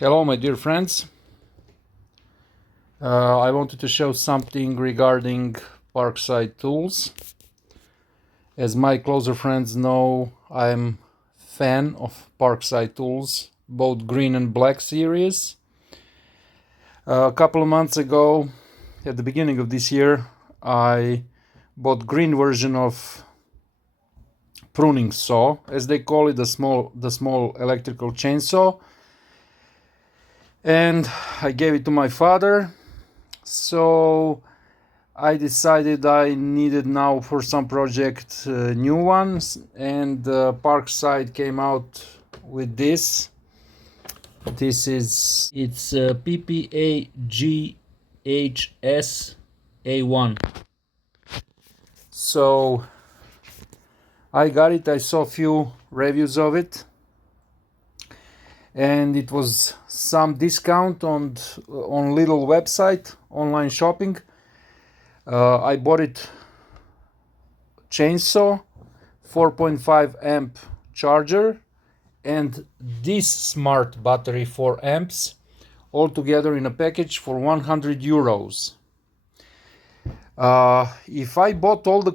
Hello my dear friends. I wanted to show something regarding Parkside tools. As my closer friends know, I'm fan of Parkside tools, both green and black series. A couple of months ago, at the beginning of this year, I bought green version of pruning saw, as they call it, the small electrical chainsaw, and I gave it to my father. So I decided I needed now for some project new ones, and Parkside came out with this. It's PPAGHS A1. So I got it. I saw a few reviews of it, and it was some discount on little website online shopping. I bought it chainsaw, 4.5 amp charger, and this smart battery 4 amps, all together in a package for 100 euros. If I bought all the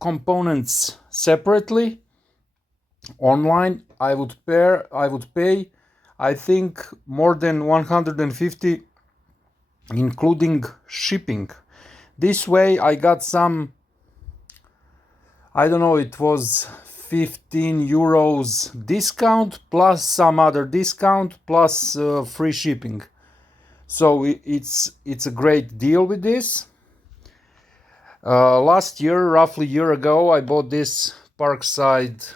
components separately online, I would pay I think more than 150, including shipping. This way I got some, I don't know, it was 15 euros discount plus some other discount plus free shipping. So it's a great deal with this. Last year, roughly a year ago, I bought this Parkside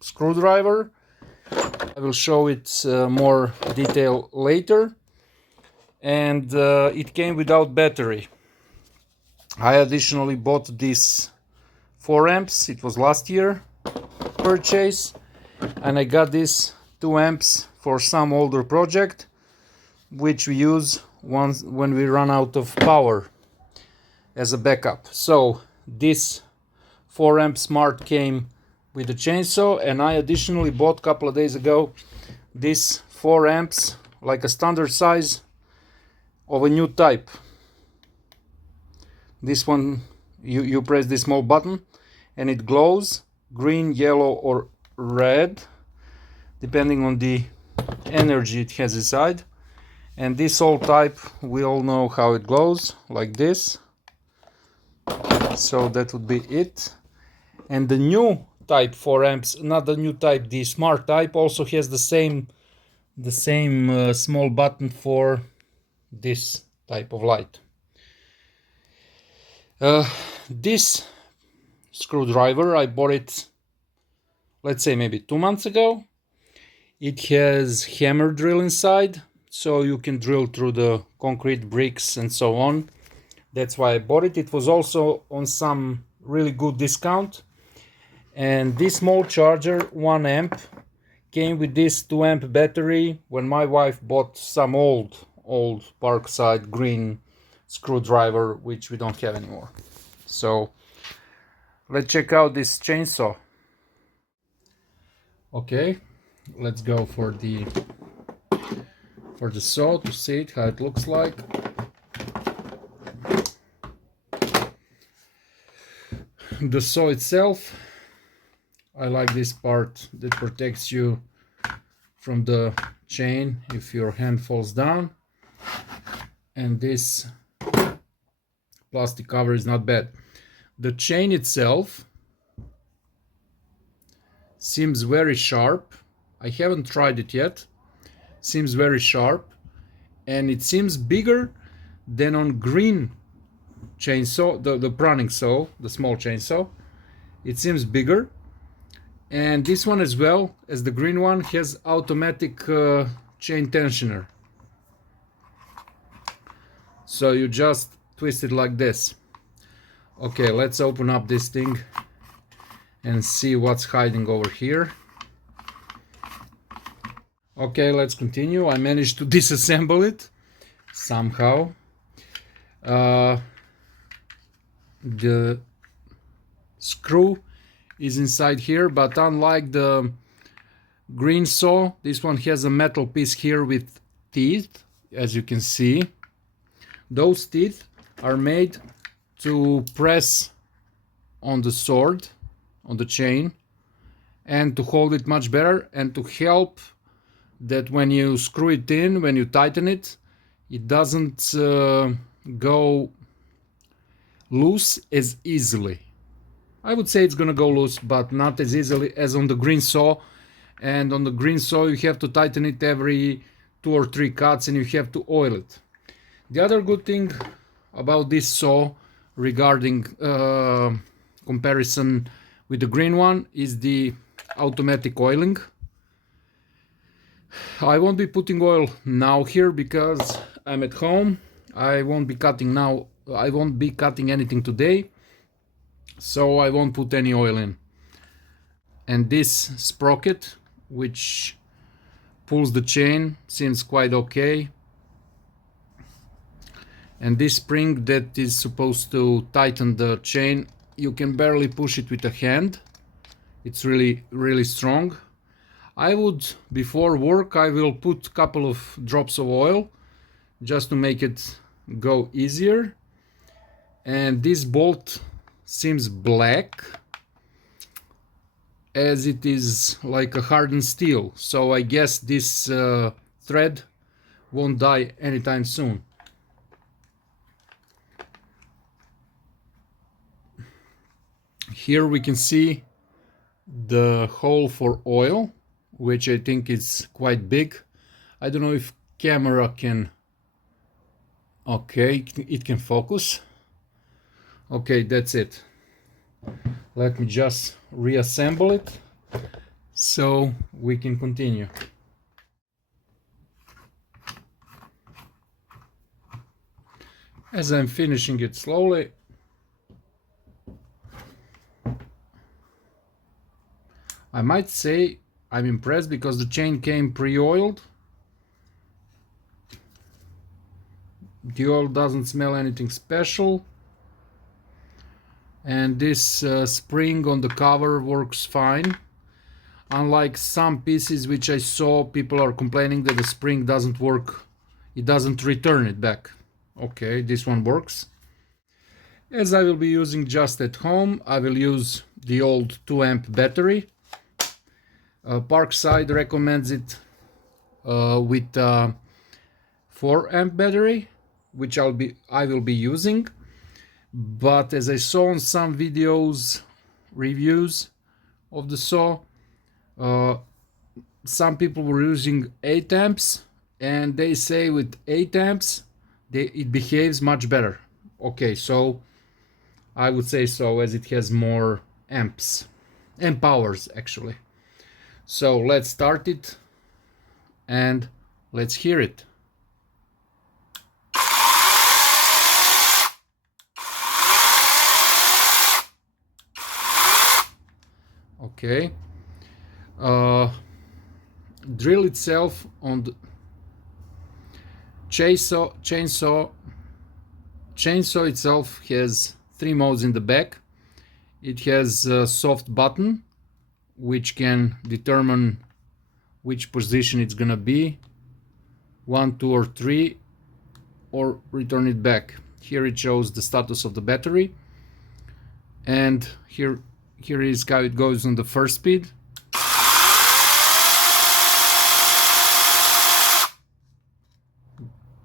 screwdriver. I will show it more detail later. And it came without battery. I additionally bought this 4 amps. It was last year purchase, and I got this 2 amps for some older project which we use once when we run out of power as a backup. So this 4 amp smart came with the chainsaw, and I additionally bought a couple of days ago this 4 amps, like a standard size of a new type. This one, you press this small button and it glows green, yellow or red depending on the energy it has inside. And this old type, we all know how it glows, like this. So that would be it. And the new type 4 amps, not the new type, the smart type, also has the same small button for this type of light. This screwdriver, I bought it, let's say maybe 2 months ago. It has hammer drill inside, so you can drill through the concrete bricks and so on. That's why I bought it. It was also on some really good discount. And this small charger, 1 amp, came with this 2 amp battery when my wife bought some old Parkside green screwdriver, which we don't have anymore. So let's check out this chainsaw. Okay, let's go for the saw to see it, how it looks like. The saw itself, I like this part that protects you from the chain if your hand falls down, and this plastic cover is not bad. The chain itself seems very sharp. I haven't tried it yet. Seems very sharp, and it seems bigger than on green chainsaw, the pruning saw, the small chainsaw. It seems bigger. And this one as well as the green one has automatic chain tensioner. So you just twist it like this. Okay, let's open up this thing and see what's hiding over here. Okay, let's continue. I managed to disassemble it somehow. The screw is inside here, but unlike the green saw. This one has a metal piece here with teeth, as you can see. Those teeth are made to press on the sword, on the chain, and to hold it much better, and to help that when you screw it in, when you tighten it, it doesn't go loose as easily. I would say it's gonna go loose, but not as easily as on the green saw. And on the green saw you have to tighten it every 2 or 3 cuts, and you have to oil it. The other good thing about this saw regarding comparison with the green one is the automatic oiling. I won't be putting oil now here because I'm at home. I won't be cutting now. I won't be cutting anything today, so I won't put any oil in. And this sprocket, which pulls the chain, seems quite okay. And this spring that is supposed to tighten the chain, you can barely push it with a hand. It's really strong. I would, before work, I will put a couple of drops of oil just to make it go easier. And this bolt seems black, as it is like a hardened steel, so I guess this thread won't die anytime soon. Here we can see the hole for oil, which I think is quite big. I don't know if camera can... Okay, it can focus. Okay, that's it. Let me just reassemble it so we can continue. As I'm finishing it slowly, I might say I'm impressed because the chain came pre-oiled. The oil doesn't smell anything special. And this spring on the cover works fine. Unlike some pieces which I saw, people are complaining that the spring doesn't work. It doesn't return it back. Okay, this one works. As I will be using just at home, I will use the old 2 amp battery. Parkside recommends it with 4 amp battery, which I will be using. But as I saw on some videos, reviews of the saw, some people were using 8 amps, and they say with 8 amps it behaves much better. Okay, so I would say so, as it has more amp hours actually. So let's start it and let's hear it. Okay, drill itself on the chainsaw itself has 3 modes in the back. It has a soft button which can determine which position it's gonna be, 1, 2 or 3, or return it back. Here it shows the status of the battery, and here is how it goes on the first speed.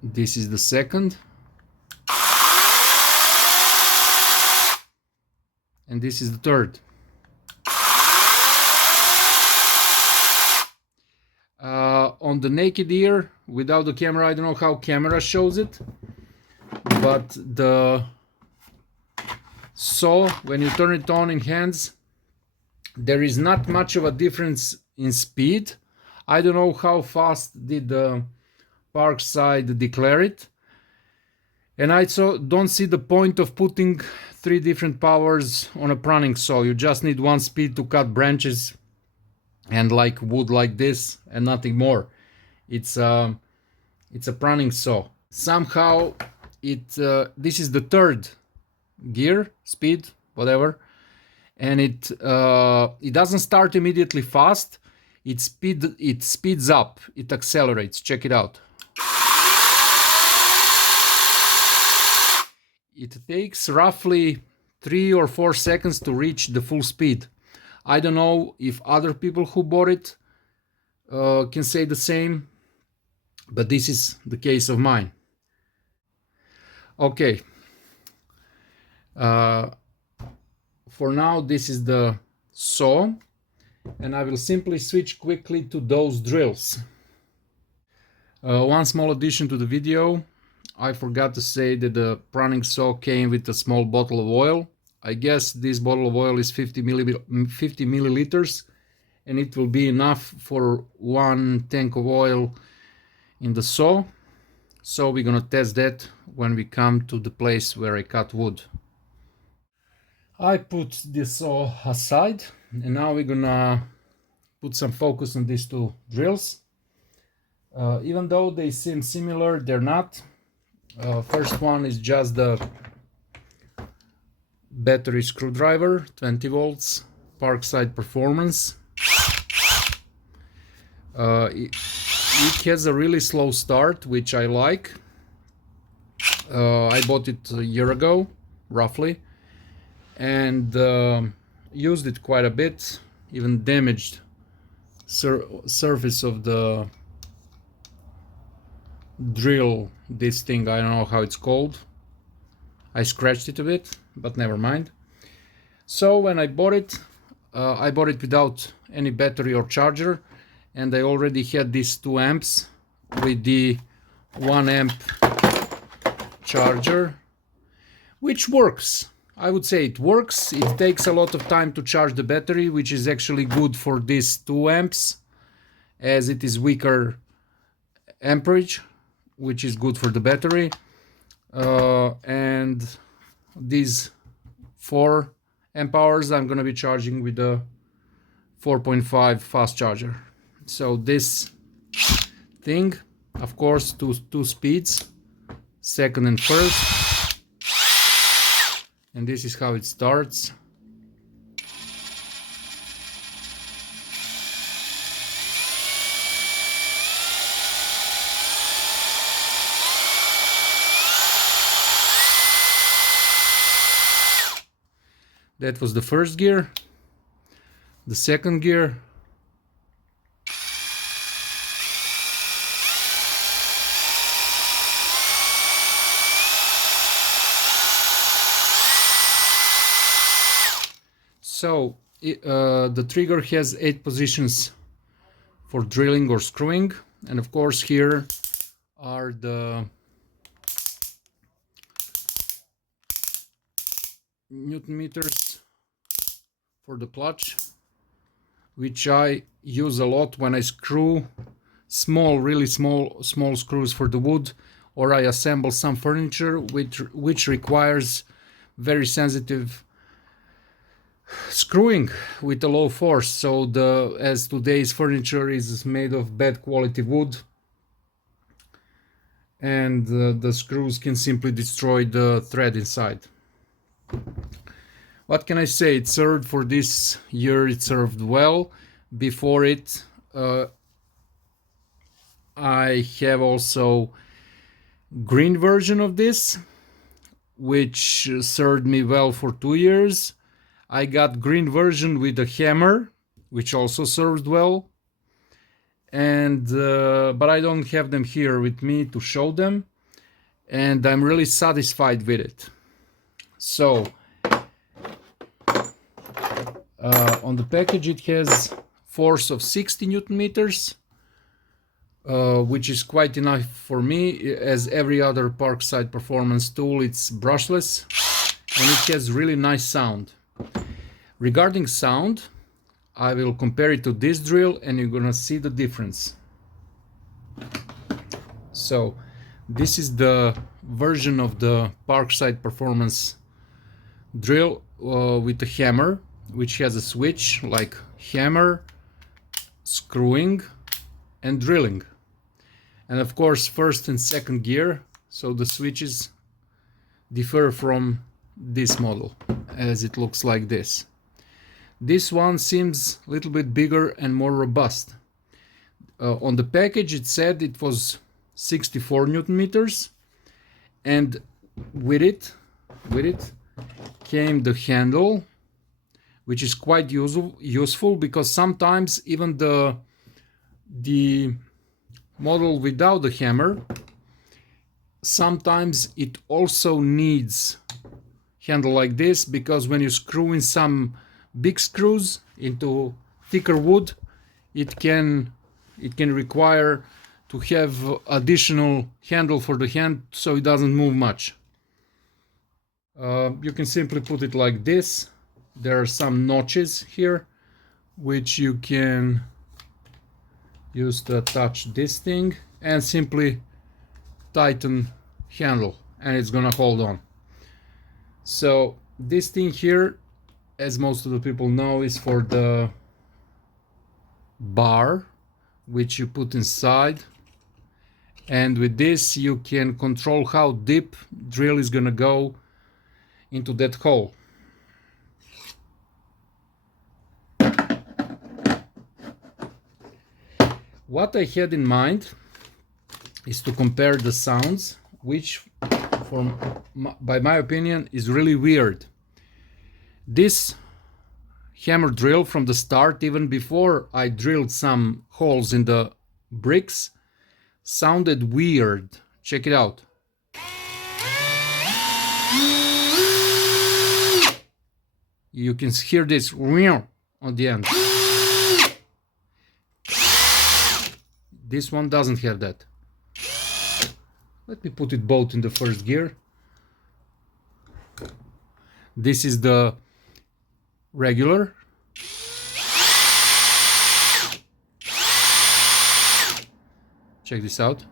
This is the second, and this is the third. On the naked ear, without the camera, I don't know how camera shows it, but the saw, when you turn it on in hands, there is not much of a difference in speed. I don't know how fast did the Parkside declare it, and I don't see the point of putting 3 different powers on a pruning saw. You just need 1 speed to cut branches and like wood like this, and nothing more. It's a pruning saw. Somehow this is the 3rd gear, speed, whatever, and it doesn't start immediately fast. it speeds up, it accelerates. Check it out. It takes roughly 3 or 4 seconds to reach the full speed. I don't know if other people who bought it can say the same, but this is the case of mine. Okay, for now this is the saw, and I will simply switch quickly to those drills. One small addition to the video: I forgot to say that the pruning saw came with a small bottle of oil. I guess this bottle of oil is 50 milliliters, and it will be enough for 1 tank of oil in the saw. So we're gonna test that when we come to the place where I cut wood. I put the saw aside, and now we're gonna put some focus on these two drills. Even though they seem similar, they're not. First one is just the battery screwdriver, 20 volts, Parkside Performance. It has a really slow start, which I like. I bought it a year ago, roughly, and used it quite a bit, even damaged surface of the drill, this thing, I don't know how it's called. I scratched it a bit, but never mind. So when I bought it without any battery or charger, and I already had these 2 amps with the 1 amp charger, which works. I would say it works. It takes a lot of time to charge the battery, which is actually good for these 2 amps, as it is weaker amperage, which is good for the battery. And these 4 amp hours I'm gonna be charging with a 4.5 fast charger. So this thing, of course, two speeds, second and first, and this is how it starts. That was the first gear. The second gear. So the trigger has 8 positions for drilling or screwing, and of course here are the Newton meters for the clutch, which I use a lot when I screw really small screws for the wood, or I assemble some furniture which requires very sensitive screwing with a low force. So as today's furniture is made of bad quality wood, and the screws can simply destroy the thread inside. What can I say? It served for this year, it served well. Before it, I have also green version of this, which served me well for 2 years. I got green version with a hammer, which also served well, and but I don't have them here with me to show them, and I'm really satisfied with it. So on the package it has force of 60 Newton meters, which is quite enough for me, as every other Parkside Performance tool, it's brushless, and it has really nice sound. Regarding sound, I will compare it to this drill and you're gonna see the difference. So this is the version of the Parkside Performance drill with a hammer, which has a switch like hammer, screwing and drilling, and of course first and second gear, so the switches differ from this model, as it looks like this. This one seems a little bit bigger and more robust. On the package it said it was 64 Newton meters, and with it came the handle, which is quite useful because sometimes even the model without the hammer, sometimes it also needs handle like this, because when you screw in some big screws into thicker wood, it can require to have additional handle for the hand so it doesn't move much. You can simply put it like this. There are some notches here which you can use to attach this thing and simply tighten handle, and it's gonna hold on. So this thing here, as most of the people know, is for the bar which you put inside, and with this you can control how deep drill is gonna go into that hole. What I had in mind is to compare the sounds, which by my opinion is really weird. This hammer drill from the start, even before I drilled some holes in the bricks, sounded weird. Check it out. You can hear this on the end. This one doesn't have that. Let me put it both in the first gear. This is the regular. Check this out.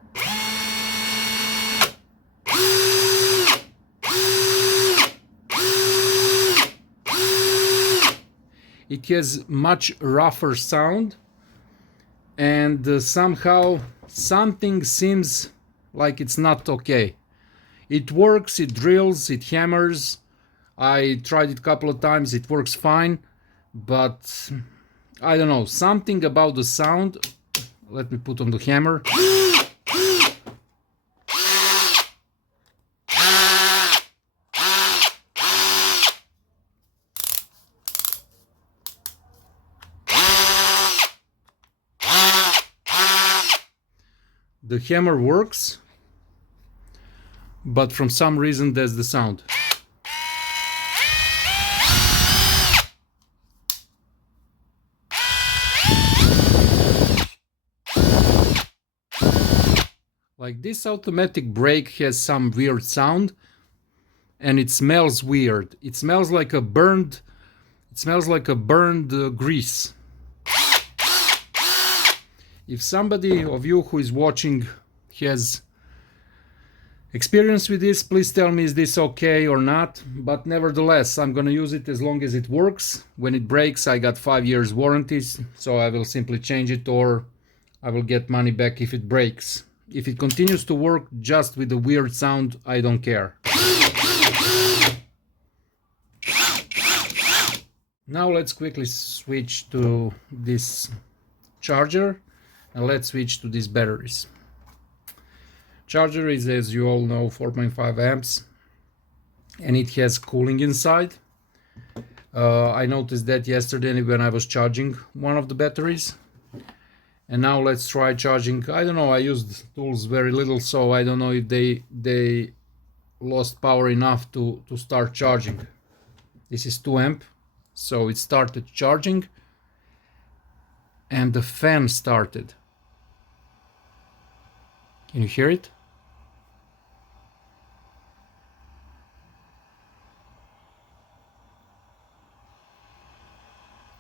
It has much rougher sound, and somehow something seems like it's not okay. It works, it drills, it hammers. I tried it a couple of times, it works fine, but I don't know, something about the sound. Let me put on the hammer. The hammer works, but from some reason there's the sound. Like this automatic brake has some weird sound, and it smells weird. It smells like a burned grease. If somebody of you who is watching has experience with this, please tell me is this okay or not. But nevertheless, I'm gonna use it as long as it works. When it breaks, I got 5 years warranties, so I will simply change it, or I will get money back if it breaks. If it continues to work just with the weird sound, I don't care. Now let's quickly switch to this charger, and let's switch to these batteries. Charger is, as you all know, 4.5 amps, and it has cooling inside. I noticed that yesterday when I was charging one of the batteries. And now let's try charging. I don't know, I used tools very little, so I don't know if they lost power enough to start charging. This is 2 amp, so it started charging, and the fan started. Can you hear it?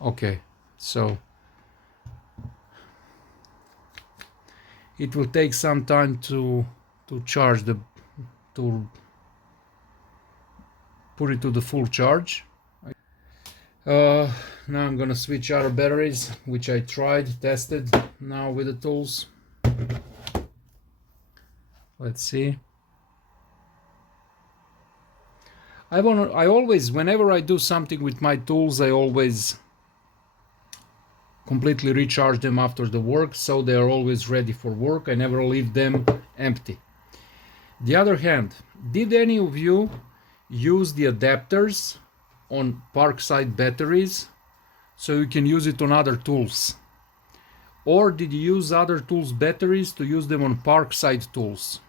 Okay, so it will take some time to charge to put it to the full charge. Now I'm gonna switch other batteries, which I tested now with the tools. Let's see. I always, whenever I do something with my tools, I always completely recharge them after the work, so they are always ready for work. I never leave them empty. The other hand, did any of you use the adapters on Parkside batteries so you can use it on other tools? Or did you use other tools' batteries to use them on Parkside tools?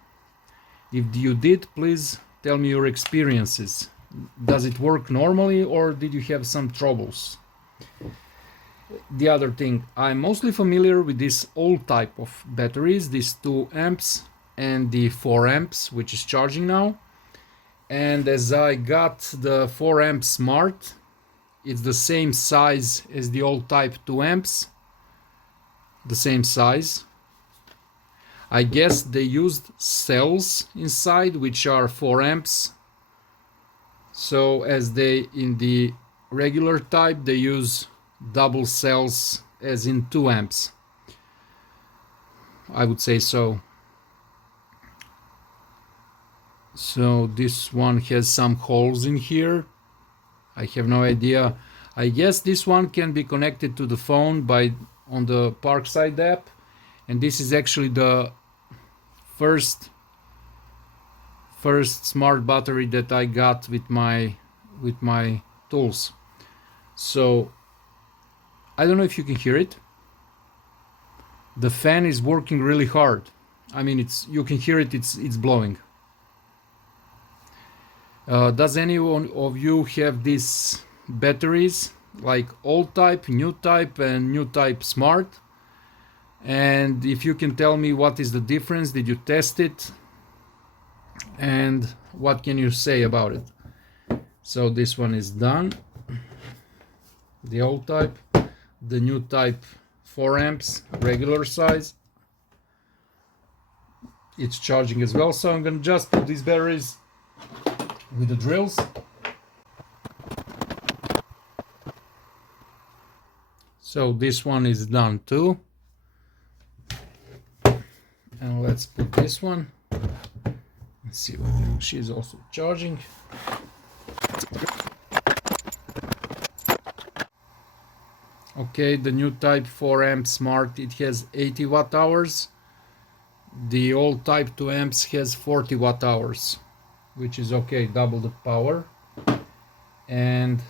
If you did, please tell me your experiences. Does it work normally or did you have some troubles? The other thing, I'm mostly familiar with this old type of batteries, these 2 amps and the 4 amps, which is charging now. And as I got the 4 amp smart, it's the same size as the old type 2 amps, the same size. I guess they used cells inside, which are 4 amps. So as they, in the regular type, they use double cells as in 2 amps. I would say so. So this one has some holes in here. I have no idea. I guess this one can be connected to the phone on the Parkside app. And this is actually the first smart battery that I got with my tools. So I don't know if you can hear it. The fan is working really hard. I mean, you can hear it, it's blowing. Does anyone of you have these batteries, like old type, new type, and new type smart? And if you can tell me what is the difference, did you test it? And what can you say about it? So this one is done. The old type. The new type 4 amps, regular size. It's charging as well, so I'm gonna just put these batteries with the drills. So this one is done too. And let's put this one. Let's see what she's also charging. Okay, the new type 4 amp smart, it has 80 watt hours. The old type 2 amps has 40 watt hours, which is okay, double the power. And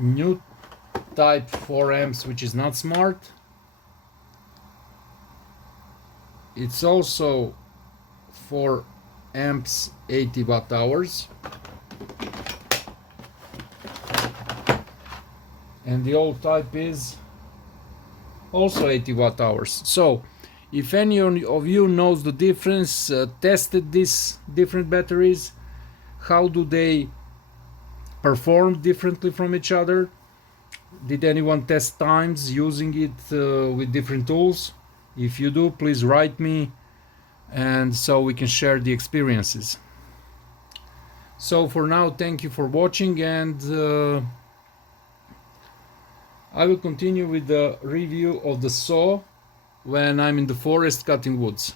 new type 4 amps, which is not smart, it's also 4 amps, 80 watt hours. And the old type is also 80 watt hours. So if any of you knows the difference, tested these different batteries, how do they perform differently from each other? Did anyone test times using it with different tools? If you do, please write me, and so we can share the experiences. So for now, thank you for watching, and I will continue with the review of the saw when I'm in the forest cutting woods.